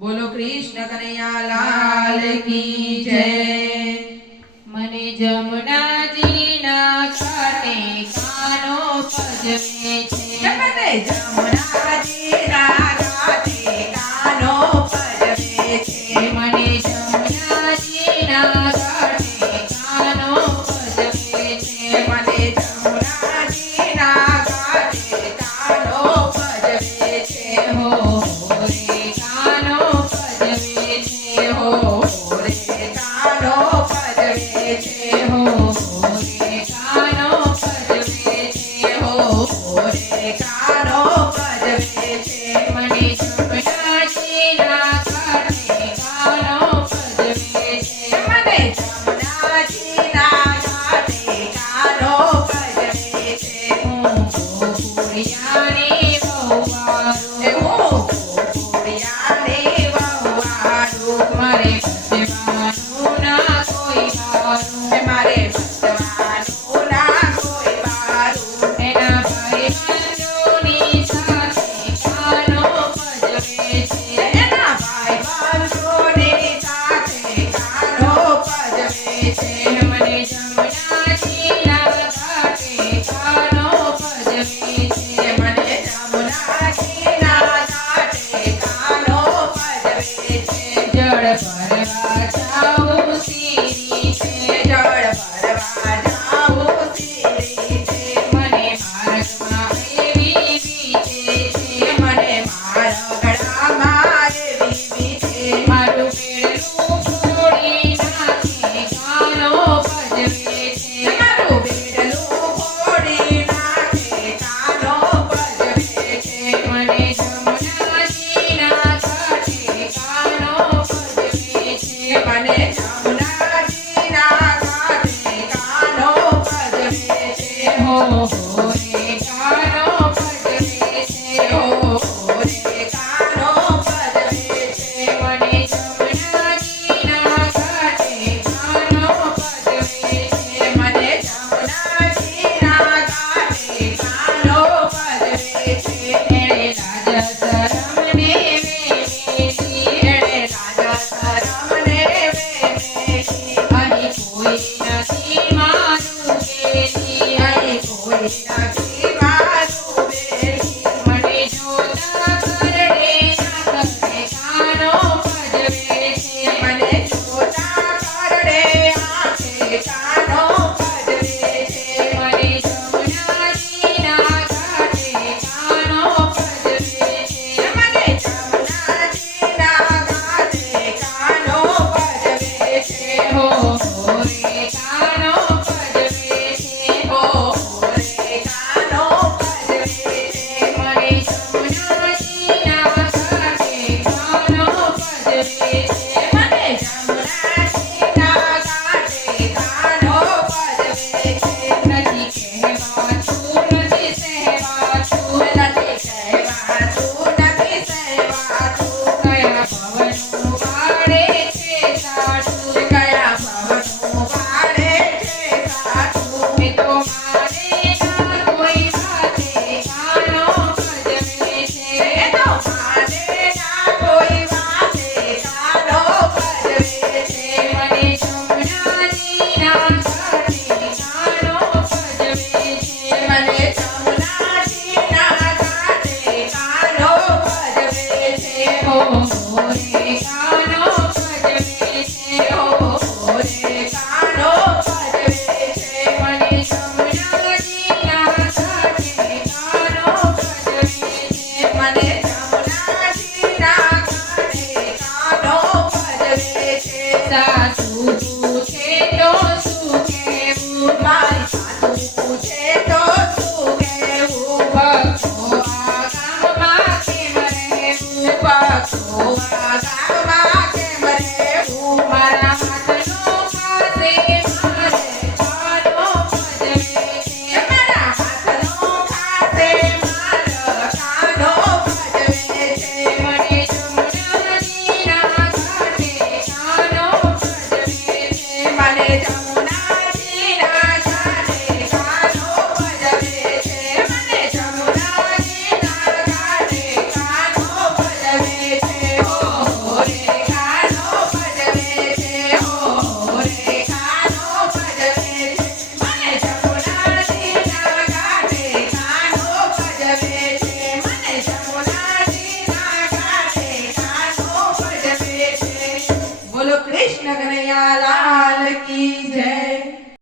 બોલો કૃષ્ણ કનૈયા લાલ કી જય। મને જમુનાજીના ઘાટે કાનો ભજવે છે। મને જમુનાજીના ઘાટે કાનો ભજવે છે। મને જમુનાજીના ઘાટે કાનો ભજવે છે। મને જમુનાજીના ઘાટે કાનો ભજવે છે। હો રે કાનો ભજવે છે। હો રે કાનો ભજવે છે। હો રે કાનો ભજવે છે। હો રે કાનો ભજવે છે। મને જમુનાજીના ઘાટે કાનો ભજવે છે। મને જમુનાજીના ઘાટે કાનો ભજવે છે। હું ગોકુળિયાની વહુવારું, હું ગોકુળિયાની વહુવારું, મારે ભજવાનું ના કોઈ વારું। મારે ભજવાનું ના કોઈ વારું। એના ભાઈબંધોની સાથે કાનો ભજવે છે। એના ભાઈબંધોની સાથે કાનો ભજવે છે। મને જમુનાજીના ઘાટે કાનો ભજવે છે। મને જમુનાજીના ઘાટે કાનો ભજવે છે। જળ ભરવા જાઉં સીરી છે। જળ ભરવા જાઉં સીરી છે। મને માર્ગમાં એવી વીતે છે। મને મારગડામાં એવી વીતે। મારું બેડલું ફોડી નાખે કાનો ભજવે છે। મારું બેડલું ફોડી નાખે કાનો ભજવે છે। મને જમુનાજીના ઘાટે કાનો ભજવે છે। મને જમુનાજીના ઘાટે કાનો ભજવે છે। હો રે કાનો ભજવે છે। હો રે કાનો ભજવે છે। મને જમુનાજીના ઘાટે કાનો ભજવે છે। મને જમુનાજીના ઘાટે કાનો ભજવે છે। એણે રાજા શરમને વેવેથી, એણે રાજા શરમને વેવેથી, અહીં કોઈ નથી મારું બેટી, અહીં કોઈ નથી મારું બેટી। મને જોતા કરડે ના કરે કાનો ભજવે છે। મને જોતા કરડે આંખે કાનો ભજવે છે। મને જમુનાજીના ઘાટે કાનો ભજવે છે। મને જમુનાજીના ઘાટે કાનો ભજવે છે। હો રે કાનો ભજવે છે। હો રે કાનો ભજવે છે। મને જમુનાજીના ઘાટે કાનો ભજવે છે। મને જમુનાજીના ઘાટે કાનો ભજવે છે। નથી કહેવાતું નથી સહેવાતું, નથી કહેવાતું નથી સહેવાતું, કયા ભવનું વાળે છે સાટું, કયા ભવનું વાળે છે સાટું। એ તો મારે ના કોઈ વાતે કાનો ભજવે છે। એ તો માને ના કોઈ વાતે કાનો ભજવે છે। મને જમુનાજીના ઘાટે કાનો ભજવે છે। મને જમુનાજીના ઘાટે કાનો ભજવે છે। હો રે કાનો ભજવે છે। હો રે કાનો ભજવે છે। મને જમુનાજીના ઘાટે કાનો ભજવે છે। મને જમુનાજીના ઘાટે કાનો ભજવે છે। સાસુ પૂછે તો શું કહેવું, મારી સાસુ પૂછે તો શું કહેવું, ભક્તો આ ગામમાં કેમ રહેવું, ભક્તો આ ગામમાં